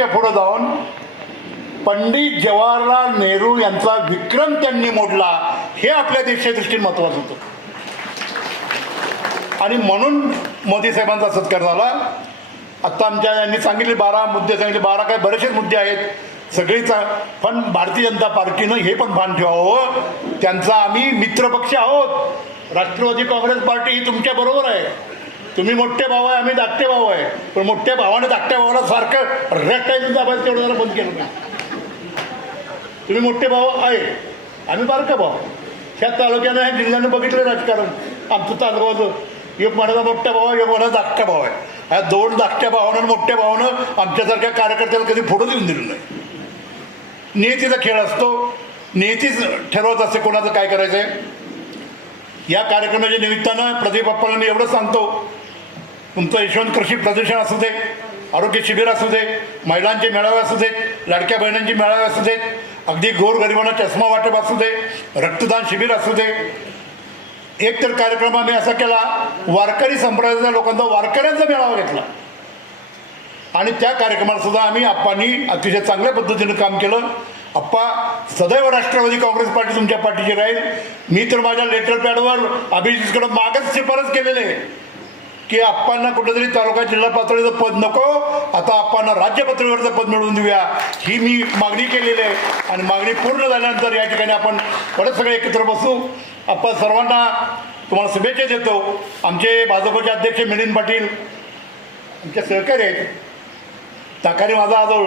पेक्षा पुढे जाऊन पंडित जवाहरलाल नेहरू यांचा विक्रम त्यांनी मोडला, हे आपल्या देशाच्या दृष्टीने महत्त्वाचं होतं. आणि म्हणून मोदी साहेबांचा सत्कार झाला. आत्ता आमच्या यांनी सांगितले 12 मुद्दे सांगितले, 12 काय बरेचसेच मुद्दे आहेत सगळीच. पण भारतीय जनता पार्टीनं हे पण भान ठेवावं, त्यांचा आम्ही मित्रपक्ष आहोत. राष्ट्रवादी काँग्रेस पार्टी ही तुमच्या बरोबर आहे. तुम्ही मोठे भाऊ आहे, आम्ही धाकटे भाऊ आहे. पण मोठ्या भावाने धाकट्या भावाला सारखं रटायचं दाबायचं तेवढं जरा बंद केलं नाही. तुम्ही मोठे भाऊ आहे, आम्ही बारका भाऊ. ह्या तालुक्यानं ह्या जिल्ह्यानं बघितलं राजकारण आमचं तालुक्याचं. एक म्हणाचा मोठा भाऊ आहे, एक म्हणाचा धाकटा भाऊ आहे. ह्या 2 धाकट्या भावानं मोठ्या भावानं आमच्यासारख्या कार्यकर्त्याला कधी पुढं देऊन दिलं नाही. नियतीचा खेळ असतो, नियतीच ठरवत असते कोणाचं काय करायचं आहे. या कार्यक्रमाच्या निमित्तानं प्रदीप बाप्पाला मी एवढं सांगतो, तुमचं यशवंत कृषी प्रदर्शन असू दे, आरोग्य शिबिर असू दे, महिलांचे मेळावे असू देत, लाडक्या बहिणांचे मेळावे असू देत, अगदी गोरगरिबांना चष्मा वाटप असू दे, रक्तदान शिबिर असू दे. एक तर कार्यक्रम आम्ही असा केला, वारकरी संप्रदायाच्या लोकांचा वारकऱ्यांचा मेळावा घेतला आणि त्या कार्यक्रमाला सुद्धा आम्ही आप्पांनी अतिशय चांगल्या पद्धतीनं काम केलं. आप्पा सदैव राष्ट्रवादी काँग्रेस पार्टी तुमच्या पाठीशी राहील. मी तर माझ्या लेटर पॅडवर अभिजितकडे मागच शिफारस केलेले की आप्पांना कुठेतरी तालुका जिल्हा पातळीचं पद नको, आता आप्पांना राज्य पातळीवरचं पद मिळवून देऊया, ही मी मागणी केलेली आहे. आणि मागणी पूर्ण झाल्यानंतर या ठिकाणी आपण परत सगळे एकत्र बसू. आप्पा सर्वांना तुम्हाला शुभेच्छा देतो. आमचे भाजपचे अध्यक्ष मिलिंद पाटील आमचे सहकारी आहेत, ताकारी माझा आजोळ,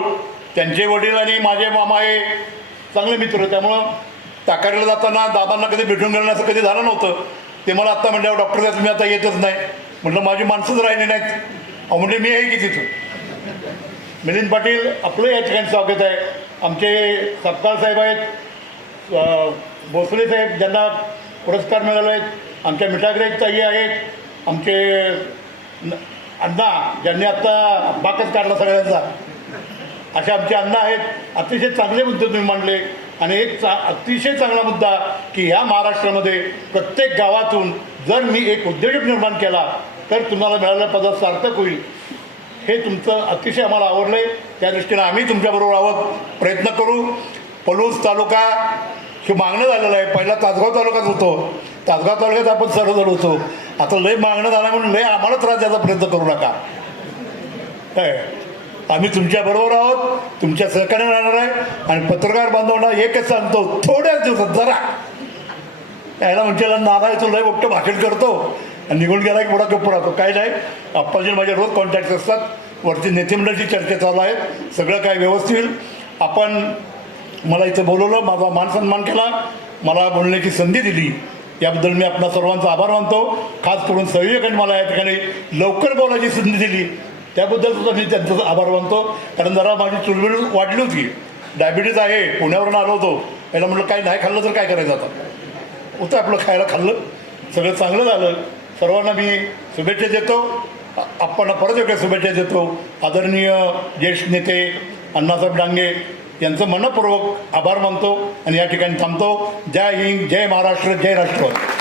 त्यांचे वडील आणि माझे मामा हे चांगले मित्र. त्यामुळं ताकारीला जाताना दादांना कधी भेटून गेलं असं कधी झालं नव्हतं. ते मला आत्ता म्हटल्यावर डॉक्टर तुम्ही आता येतच नाही. म्हटलं माझी माणसंच राहिली नाहीत. म्हणजे मी आहे की तिथं. मिलिंद पाटील आपलं या ठिकाणी स्वागत आहे. आमचे सत्तार साहेब आहेत, भोसले साहेब ज्यांना पुरस्कार मिळाले आहेत, आमच्या मिठाग्रे ताई आहेत, आमचे अण्णा ज्यांनी आत्ता बाकच काढला सगळ्यांचा, असे आमचे अण्णा आहेत. अतिशय चांगले मुद्दे तुम्ही मांडले. आणि एक अतिशय चांगला मुद्दा की ह्या महाराष्ट्रामध्ये प्रत्येक गावातून जर मी एक उद्योजक निर्माण केला तर तुम्हाला मिळालेल्या पदात सार्थक होईल. हे तुमचं अतिशय आम्हाला आवडलं आहे. त्या दृष्टीनं आम्ही तुमच्याबरोबर आहोत, प्रयत्न करू. पलूस तालुका हे मागणं झालेलं आहे. पहिला तासगाव तालुक्यात होतो, तासगाव तालुक्यात आपण सर्वजण होतो. आता लय मागणं झालं म्हणून लय आम्हाला त्रास द्यायचा प्रयत्न करू नका. काय आम्ही तुमच्याबरोबर आहोत, तुमच्या सहकार्याने राहणार आहे. आणि पत्रकार बांधवांना एकच सांगतो, थोड्याच दिवसात जरा यायला म्हणजे नारायचं लय मोठं भाषण करतो आणि निघून गेला की पुढा गप्प राहतो. काय नाही, आप्पाजी माझे रोज कॉन्टॅक्ट असतात. वरती नेतेमंडळाची चर्चा चालू आहे, सगळं काय व्यवस्थित होईल. आपण मला इथं बोलवलं, माझा मान सन्मान केला, मला बोलण्याची संधी दिली, याबद्दल मी आपणा सर्वांचा आभार मानतो. खास करून संयोजकांनी मला या ठिकाणी लवकर बोलायची संधी दिली, त्याबद्दल सुद्धा मी त्यांचा आभार मानतो. कारण जरा माझी चुलबुल वाढली होती, डायबिटीज आहे, पुण्यावरून आलो होतो. पहिला म्हटलं काय नाही खाल्लं तर काय करायचं, आता होतं आपलं खायला खाल्लं, सगळं चांगलं झालं. सर्वांना मी शुभेच्छा देतो. आपण परत एकदा शुभेच्छा देतो. आदरणीय ज्येष्ठ नेते अण्णासाहेब डांगे यांचं मनपूर्वक आभार मानतो आणि या ठिकाणी थांबतो. जय हिंद, जय महाराष्ट्र, जय राष्ट्रवादी.